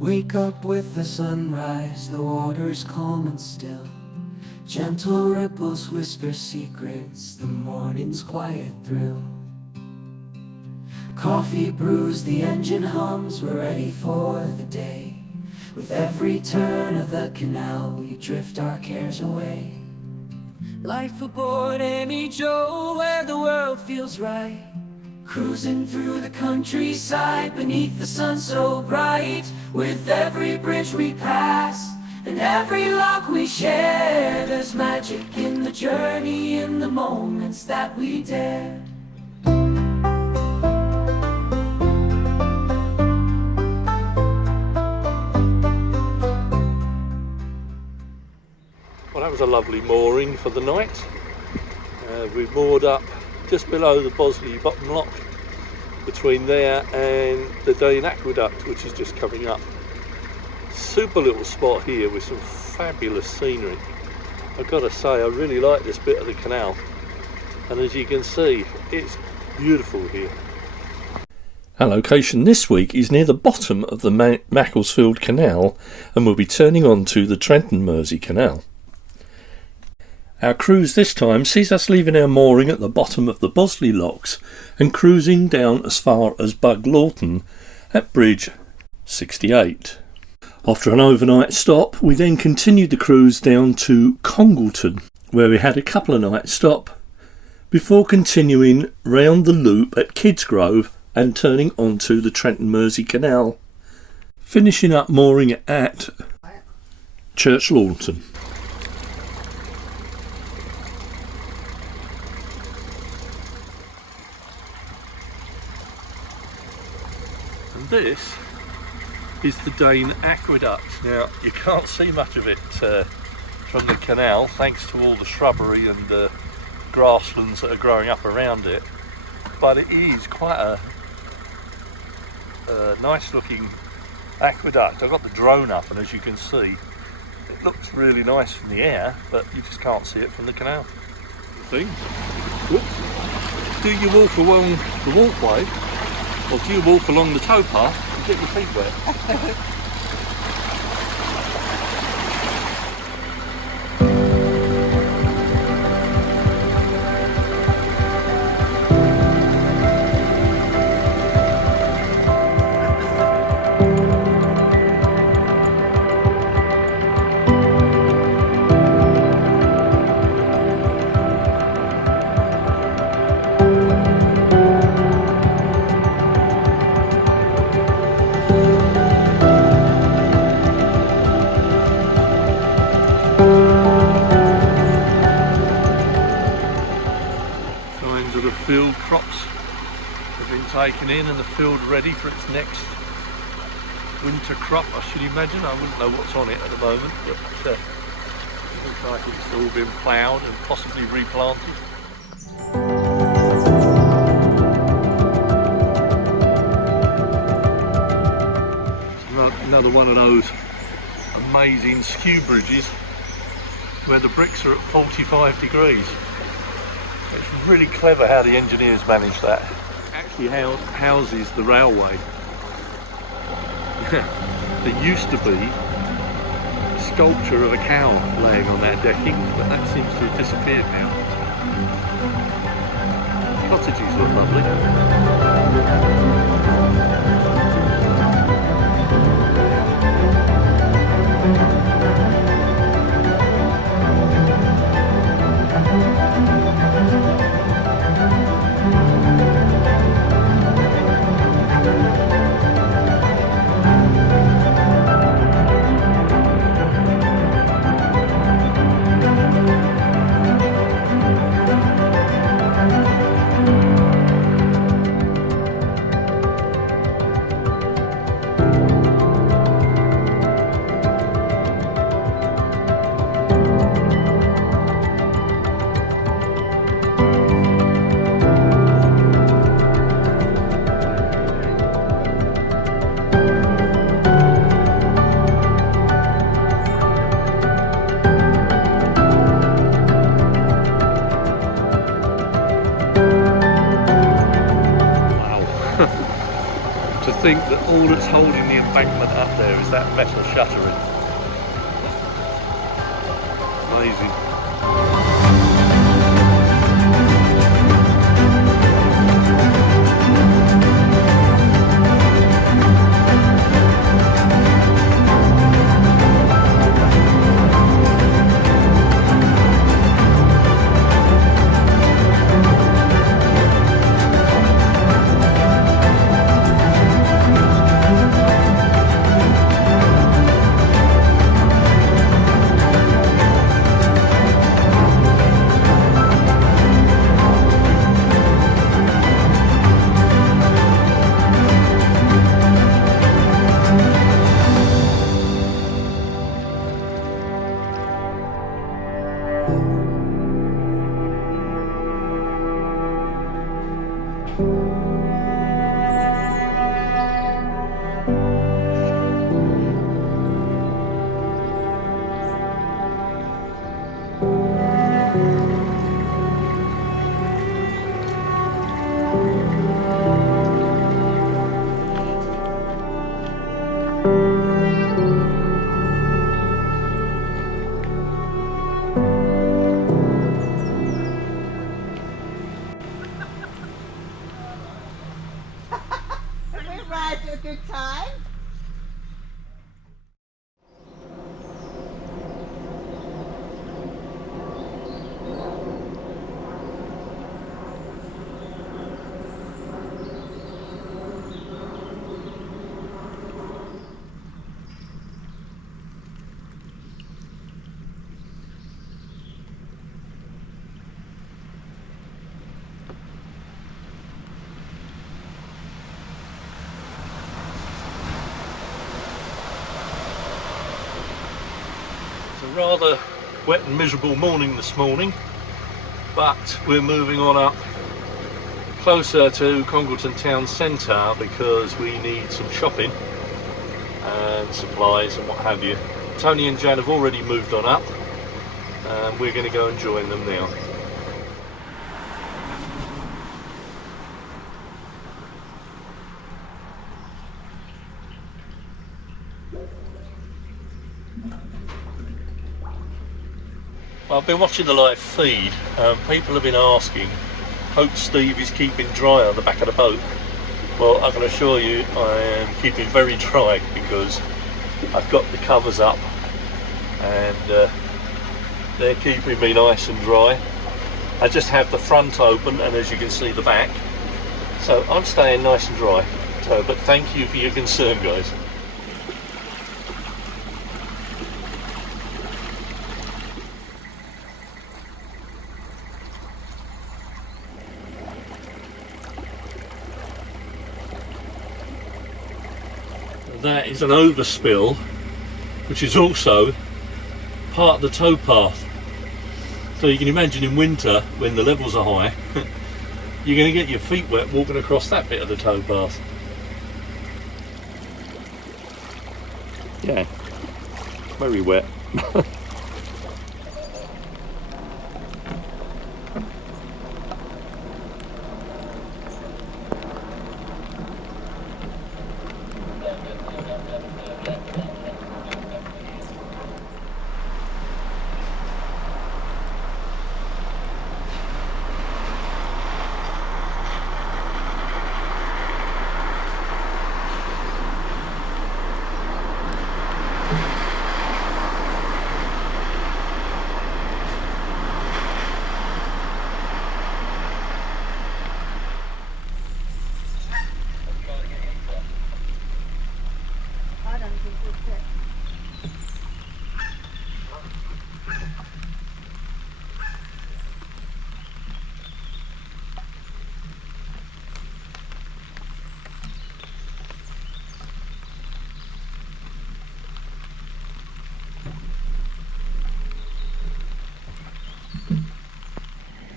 Wake up with the sunrise, the water's calm and still. Gentle ripples whisper secrets, the morning's quiet thrill. Coffee brews, the engine hums, we're ready for the day. With every turn of the canal, we drift our cares away. Life aboard AmyJo, where the world feels right. Cruising through the countryside, beneath the sun so bright. With every bridge we pass, and every lock we share, there's magic in the journey, in the moments that we dare. Well, that was a lovely mooring for the night. We moored up just below the Bosley bottom lock, between there and the Dane Aqueduct, which is just coming up. Super little spot here with some fabulous scenery. I've got to say, I really like this bit of the canal, and as you can see, it's beautiful here. Our location this week is near the bottom of the Macclesfield Canal, and we'll be turning on to the Trent and Mersey Canal. Our cruise this time sees us leaving our mooring at the bottom of the Bosley locks and cruising down as far as Congleton at Bridge 68. After an overnight stop, we then continued the cruise down to Congleton, where we had a couple of nights stop before continuing round the loop at Kidsgrove and turning onto the Trent and Mersey Canal, finishing up mooring at Churchlawton. This is the Dane Aqueduct. Now, you can't see much of it from the canal, thanks to all the shrubbery and grasslands that are growing up around it, but it is quite a nice looking aqueduct. I've got the drone up, and as you can see, it looks really nice from the air, but you just can't see it from the canal. Whoops. Do you walk along the walkway, or do you walk along the towpath and get your feet wet? Field crops have been taken in and the field ready for its next winter crop, I should imagine. I wouldn't know what's on it at the moment, but it looks like it's all been ploughed and possibly replanted. Another one of those amazing skew bridges where the bricks are at 45 degrees. It's really clever how the engineers managed that. Actually houses the railway. There used to be a sculpture of a cow laying on that decking, but that seems to have disappeared now. Cottages look lovely. think that all that's holding the embankment up there is that metal shuttering. Amazing. Good time. Rather wet and miserable morning this morning, but we're moving on up closer to Congleton town centre because we need some shopping and supplies and what have you. Tony and Jan have already moved on up and we're going to go and join them now. I've been watching the live feed. People have been asking, hope Steve is keeping dry on the back of the boat. Well, I can assure you I am keeping very dry because I've got the covers up and they're keeping me nice and dry. I just have the front open and as you can see the back. So I'm staying nice and dry. So, but thank you for your concern, guys. That is an overspill, which is also part of the towpath. So you can imagine in winter, when the levels are high, you're going to get your feet wet walking across that bit of the towpath. Yeah, very wet.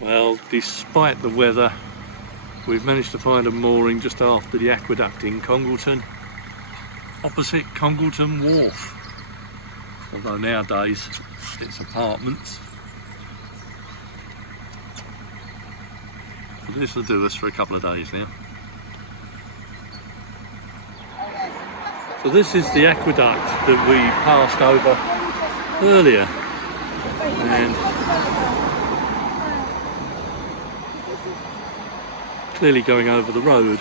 Well, despite the weather, we've managed to find a mooring just after the Aqueduct in Congleton, opposite Congleton Wharf. Although nowadays it's apartments. This will do us for a couple of days now. So this is the aqueduct that we passed over earlier, and clearly going over the road.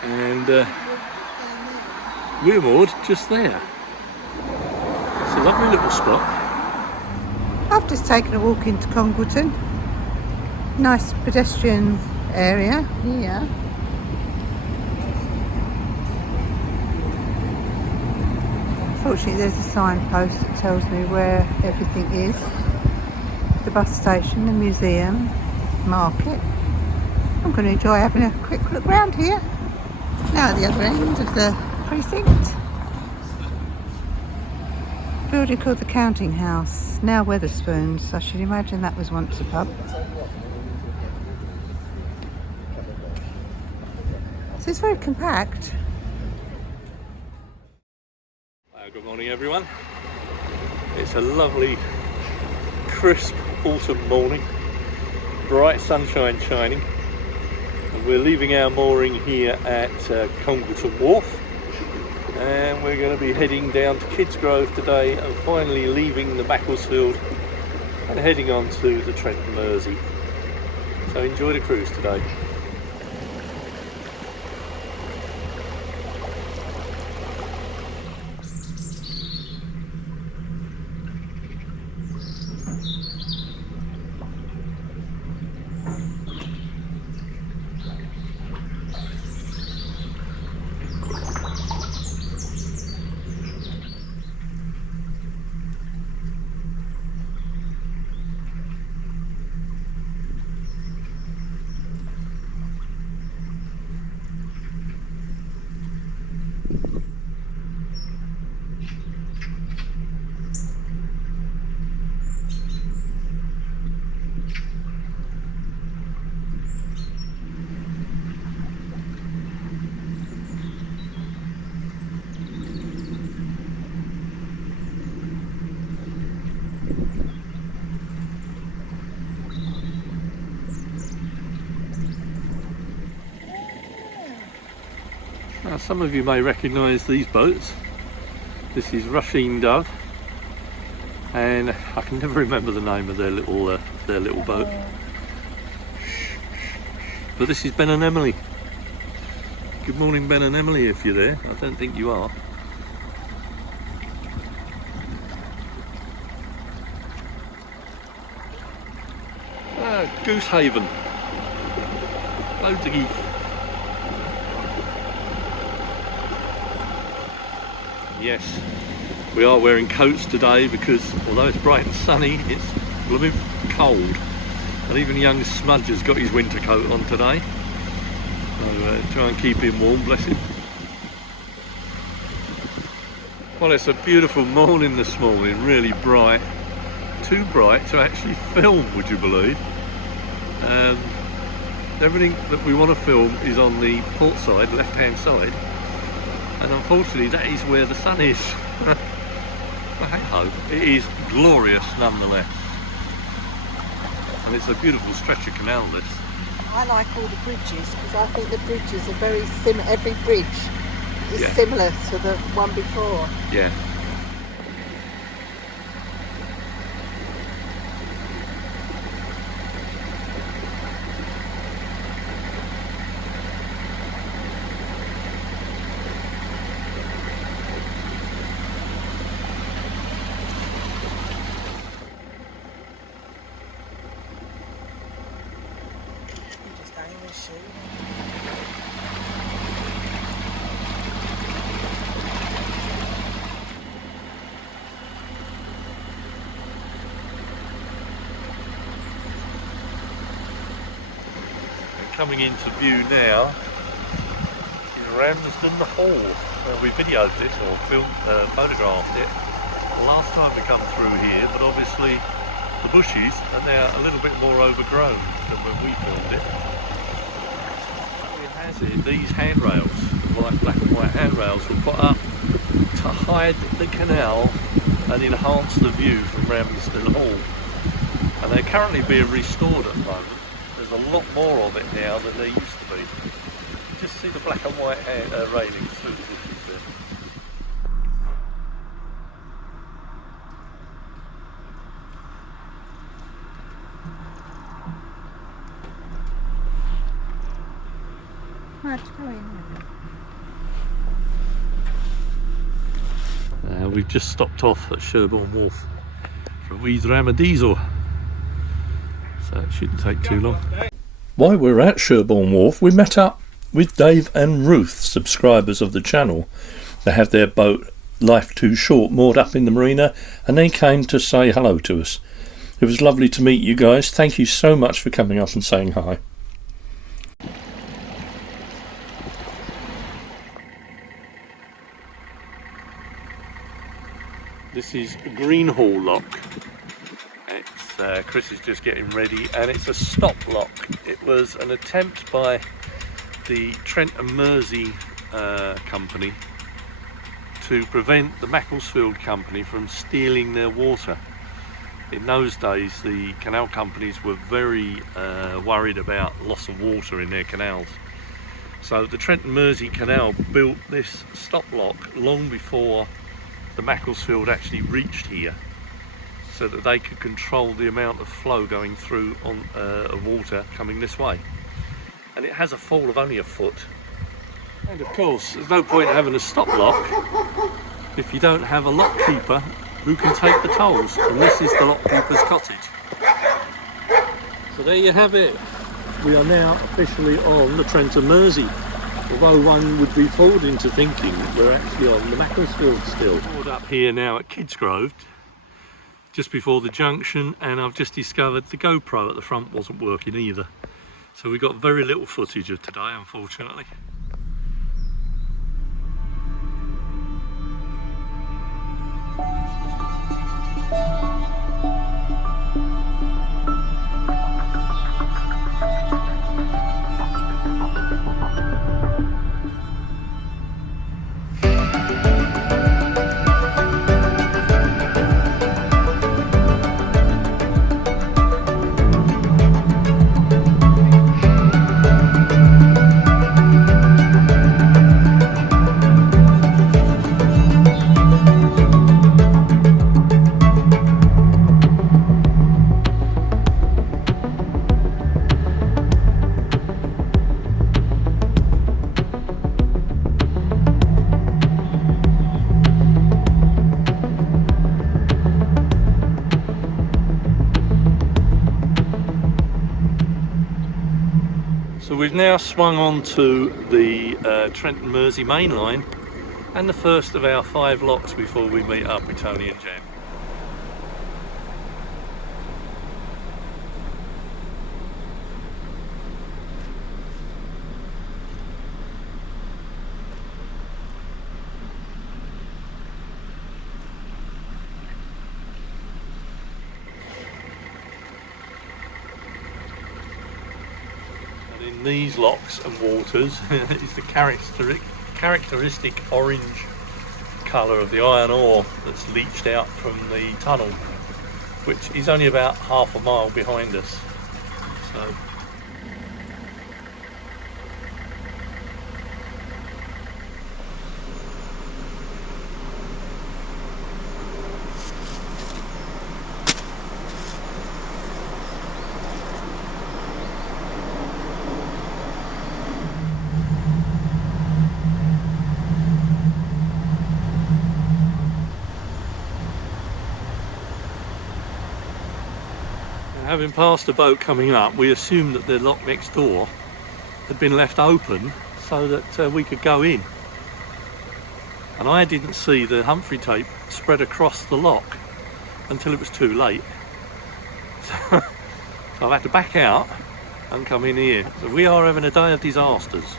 And we're moored just there. It's a lovely little spot. I've just taken a walk into Congleton. Nice pedestrian area here. Fortunately there's a signpost that tells me where everything is. The bus station, the museum, market. I'm going to enjoy having a quick look around here. Now at the other end of the precinct. Building called the Counting House, now Wetherspoons. I should imagine that was once a pub. So it's very compact. Good morning everyone. It's a lovely crisp autumn morning, bright sunshine shining, and we're leaving our mooring here at Congleton Wharf, and we're going to be heading down to Kidsgrove today and finally leaving the Macclesfield and heading on to the Trent and Mersey. So enjoy the cruise today. Now, some of you may recognise these boats. This is Rushing Dove, and I can never remember the name of their little boat. But this is Ben and Emily. Good morning, Ben and Emily, if you're there. I don't think you are. Goose Haven. Loads of geese. Yes, we are wearing coats today because although it's bright and sunny, it's blooming cold. And even young Smudge has got his winter coat on today. So try and keep him warm, bless him. Well, it's a beautiful morning this morning, really bright. Too bright to actually film, would you believe? Everything that we want to film is on the port side, left hand side. And unfortunately that is where the sun is. But hey ho, it is glorious nonetheless. And it's a beautiful stretch of canal this. I like all the bridges because I think the bridges are very similar. Every bridge is similar to the one before. Yeah. Coming into view now is Ramsden Hall. We videoed this or photographed it the last time we come through here, but obviously the bushes are now a little bit more overgrown than when we filmed it. It has it, these handrails, like black and white handrails, were put up to hide the canal and enhance the view from Ramsden Hall. And they're currently being restored at the moment. There's a lot more of it now than there used to be. see the black and white railings through the bushes there. We've just stopped off at Sherborne Wharf for a wee dram of diesel, so it shouldn't take too long. While we were at Sherborne Wharf, we met up with Dave and Ruth, subscribers of the channel. They have their boat Life Too Short moored up in the marina, and they came to say hello to us. It was lovely to meet you guys. Thank you so much for coming up and saying hi. This is Greenhall Lock. It's Chris is just getting ready, and it's a stop lock. It was an attempt by the Trent and Mersey company to prevent the Macclesfield company from stealing their water. In those days, the canal companies were very worried about loss of water in their canals. So the Trent and Mersey Canal built this stop lock long before the Macclesfield actually reached here, so that they could control the amount of flow going through on water coming this way. And it has a fall of only a foot. And of course, there's no point in having a stop lock if you don't have a lock keeper who can take the tolls, and this is the lock keeper's cottage. So there you have it. We are now officially on the Trent and Mersey. Although one would be fooled into thinking we're actually on the Macclesfield still. We're up here now at Kidsgrove, just before the junction, and I've just discovered the GoPro at the front wasn't working either. So we got very little footage of today, unfortunately. So we've now swung on to the Trent and Mersey main line, and the first of our 5 locks before we meet up with Tony and Jen. In these locks and waters is the characteristic orange colour of the iron ore that's leached out from the tunnel, which is only about half a mile behind us. So having passed a boat coming up, we assumed that the lock next door had been left open so that we could go in. And I didn't see the Humphrey tape spread across the lock until it was too late. So I've had to back out and come in here. So we are having a day of disasters.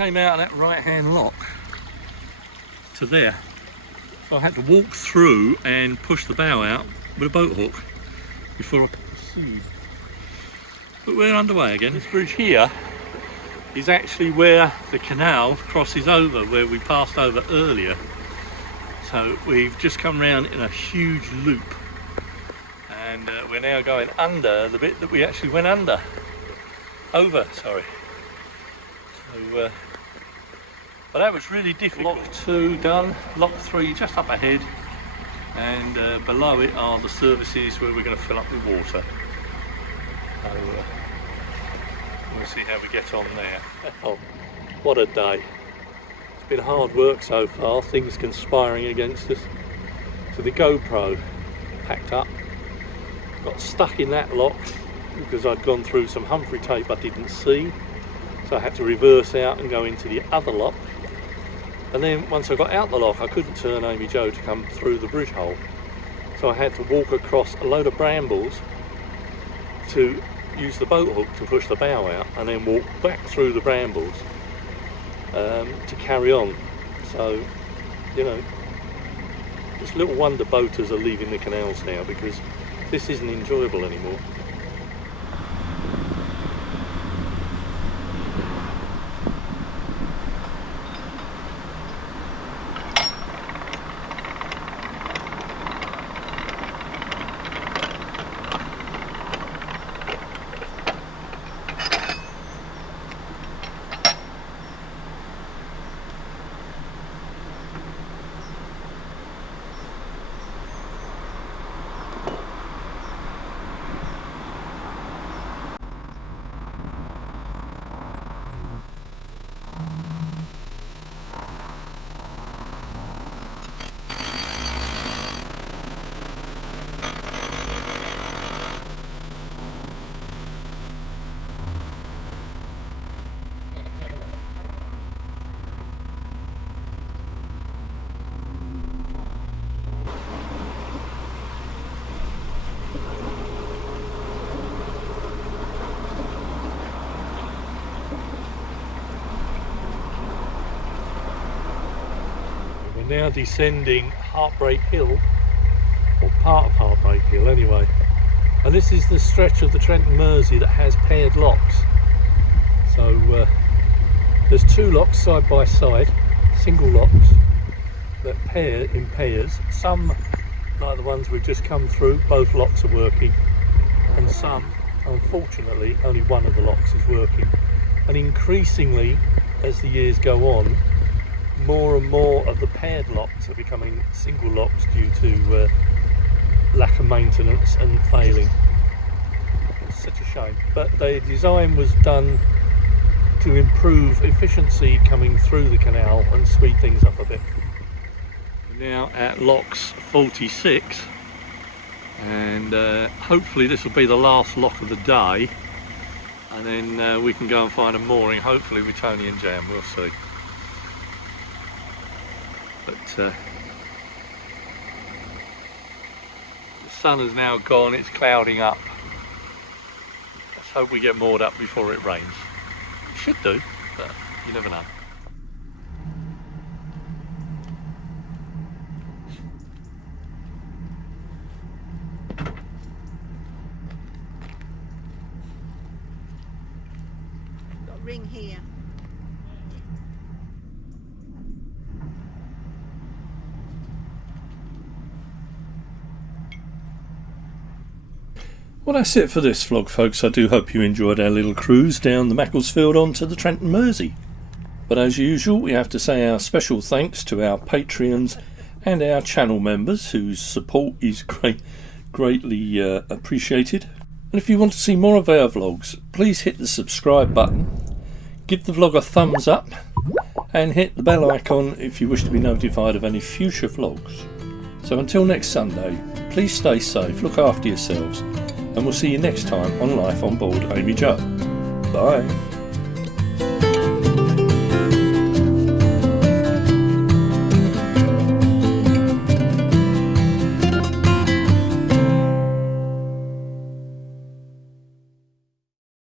came out of that right hand lock to there. So I had to walk through and push the bow out with a boat hook before I proceed. But we're underway again. This bridge here is actually where the canal crosses over, where we passed over earlier. So we've just come round in a huge loop, and we're now going under the bit that we actually went over, sorry. So, but that was really difficult. Lock 2 done, lock 3 just up ahead, and below it are the services where we're going to fill up with water. So, we'll see how we get on there. Oh, what a day. It's been hard work so far, things conspiring against us. So the GoPro packed up, got stuck in that lock because I'd gone through some Humphrey tape I didn't see. So I had to reverse out and go into the other lock. And then once I got out the lock, I couldn't turn AmyJo to come through the bridge hole. So I had to walk across a load of brambles to use the boat hook to push the bow out, and then walk back through the brambles to carry on. So, you know, it's little wonder boaters are leaving the canals now, because this isn't enjoyable anymore. Now descending Heartbreak Hill, or part of Heartbreak Hill anyway, and this is the stretch of the Trent and Mersey that has paired locks. So there's 2 locks side by side, single locks that pair in pairs. Some, like the ones we've just come through, both locks are working, and some, unfortunately, only one of the locks is working. And increasingly, as the years go on, more and more of the paired locks are becoming single locks due to lack of maintenance and failing. It's such a shame, but the design was done to improve efficiency coming through the canal and speed things up a bit. We're now at locks 46, and hopefully this will be the last lock of the day, and then we can go and find a mooring, hopefully with Tony and Jam, we'll see. But the sun has now gone, it's clouding up. Let's hope we get moored up before it rains. It should do, but you never know. Got a ring here. Well, that's it for this vlog, folks. I do hope you enjoyed our little cruise down the Macclesfield onto the Trent and Mersey. But as usual, we have to say our special thanks to our Patreons and our channel members, whose support is greatly appreciated. And if you want to see more of our vlogs, please hit the subscribe button, give the vlog a thumbs up, and hit the bell icon if you wish to be notified of any future vlogs. So until next Sunday, please stay safe, look after yourselves, and we'll see you next time on Life on Board AmyJo. Bye.